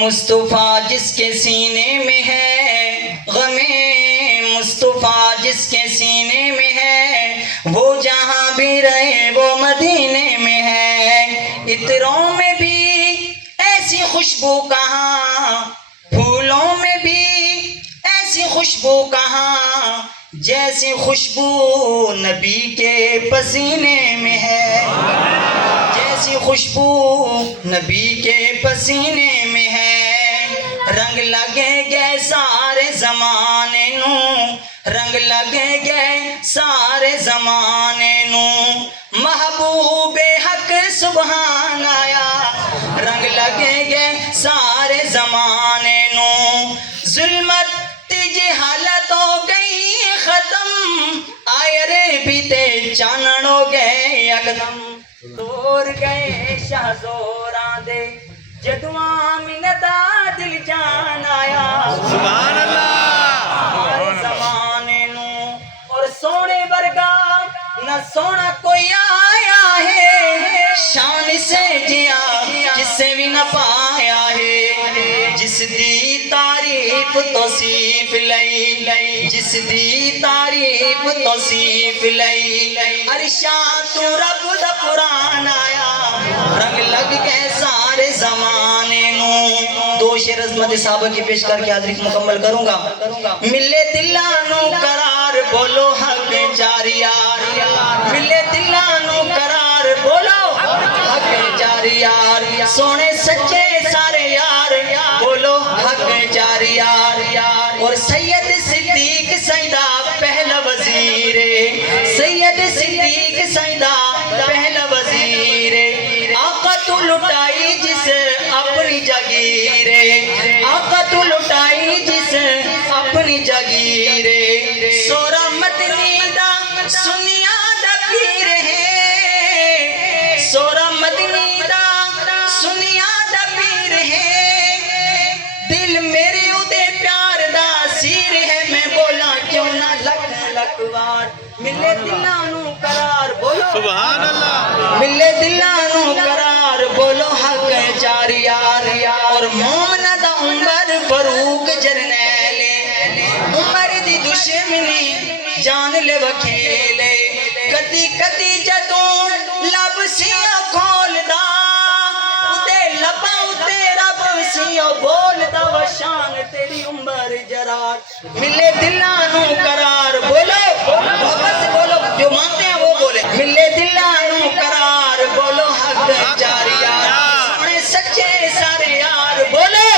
مصطفیٰ جس کے سینے میں ہے، غم مصطفیٰ جس کے سینے میں ہے، وہ جہاں بھی رہے وہ مدینے میں ہے۔ عطروں میں بھی ایسی خوشبو کہاں، پھولوں میں بھی ایسی خوشبو کہاں، جیسی خوشبو نبی کے پسینے میں ہے، جیسی خوشبو نبی کے پسینے میں ہے۔ رنگ لگے گئے سارے زمانے نوں، رنگ لگے گئے سارے زمانے نوں، محبوب حق سبحان آیا، رنگ لگے گئے سارے زمانے نوں۔ ظلمت جہالت ہو گئی ختم، آئے رے بیتے چانن ہو گئے یکدم، دور گئے شاہ زوراں دے جدواں مندا دل جان آیا، سبحان اللہ۔ ہر زمانے نوں اور سونے ورگا نہ سونا کوئی آیا ہے، شان سے جیا جسے بھی نہ پایا ہے، جس دی تعریف توصیف لئی، جس دی تعریف توصیف لئی، ارشاد تو رب دا قرآن آیا، رنگ لگ گئے سارے زمانے نوں۔ دو شعر عظمت صحابہ کی پیش کر کے حاضری مکمل کروں گا۔ ملے دلانو قرار بولو حق جاری یار، ملے دلانو قرار بولو حق جاری یار، سونے سچے سارے یار بولو حق جاری یار۔ اور سید صدیق سیدہ پہلا وزیر، سید صدیق سیدہ پہلا وزیر، آقا تو لٹائی جس اپنی جاگیر، آقا تو لٹائی جس اپنی جاگیر، سورا مدنی دا سنیا دا پیر ہے، سورا مدنی دا سنیا دا پیر ہے، دل میرے اودے پیار دا سیر ہے، میں بولا کیوں نہ لکھ لکھ وار، ملے دلانو قرار بولو سبحان اللہ۔ ملے دلانو قرار بولو حق جاری یار، اور مومنہ دا عمر فاروق جرنیل، عمر دی دشمنی جان لے وکھیلے، کدی کدی جدوں لب سیا کھول دا، اتے لبا اتے رب سیا بول دا، وشان تیری عمر جرار، ملے دلانو قرار بولو محبت سے بولو، جو مانتے ہیں وہ بولے، ملے دلانو قرار بولو حق جاری یار، سونے سچے سارے یار بولو،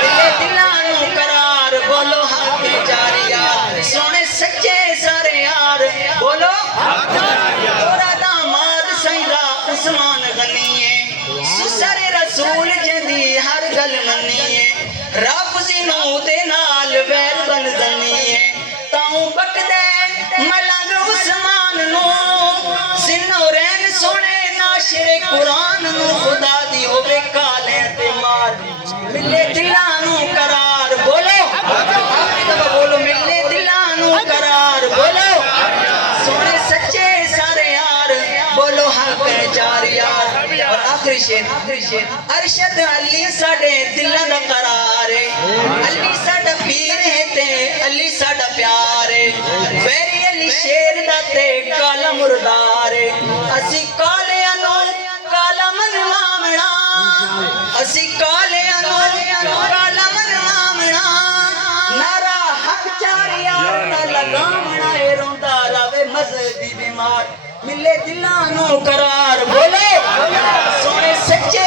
ملے دلانو قرار بولو حق جاری یار، سونے سچے سارے یار بولو حق جاری یار۔ تورا داماد سیدہ عثمان غنی ہے، سسر رسول جدی ہر گل منی ہے، رافضی نو دے نال ویر بن زنی ہے، تاؤں بک دے ملنگ عثمان نو، سنورین سونے ناشر قرآن نو، خدا دی ہوئے کالے تے مار، ملے دلانو قرار بولو آخری دفعہ بولو، ملے دلانو قرار بولو، سونے سچے سارے یار بولو حق جاری یار۔ اور آخری شعر، ارشد علی ساڑے دلہ دا قرار ہے، علی ساڑا پیر ہے تے علی ساڑا پیار ہے، ویری علی شیر دا تے کالا مردار ہے، اسی کالے انو کالا من مامنا، اسی کالے انو کالا من مامنا، نارا حق جاری یار نہ لگامنا، اے روندا راوے مذہبی بیمار، ملے دلانو قرار بولے سونے سچے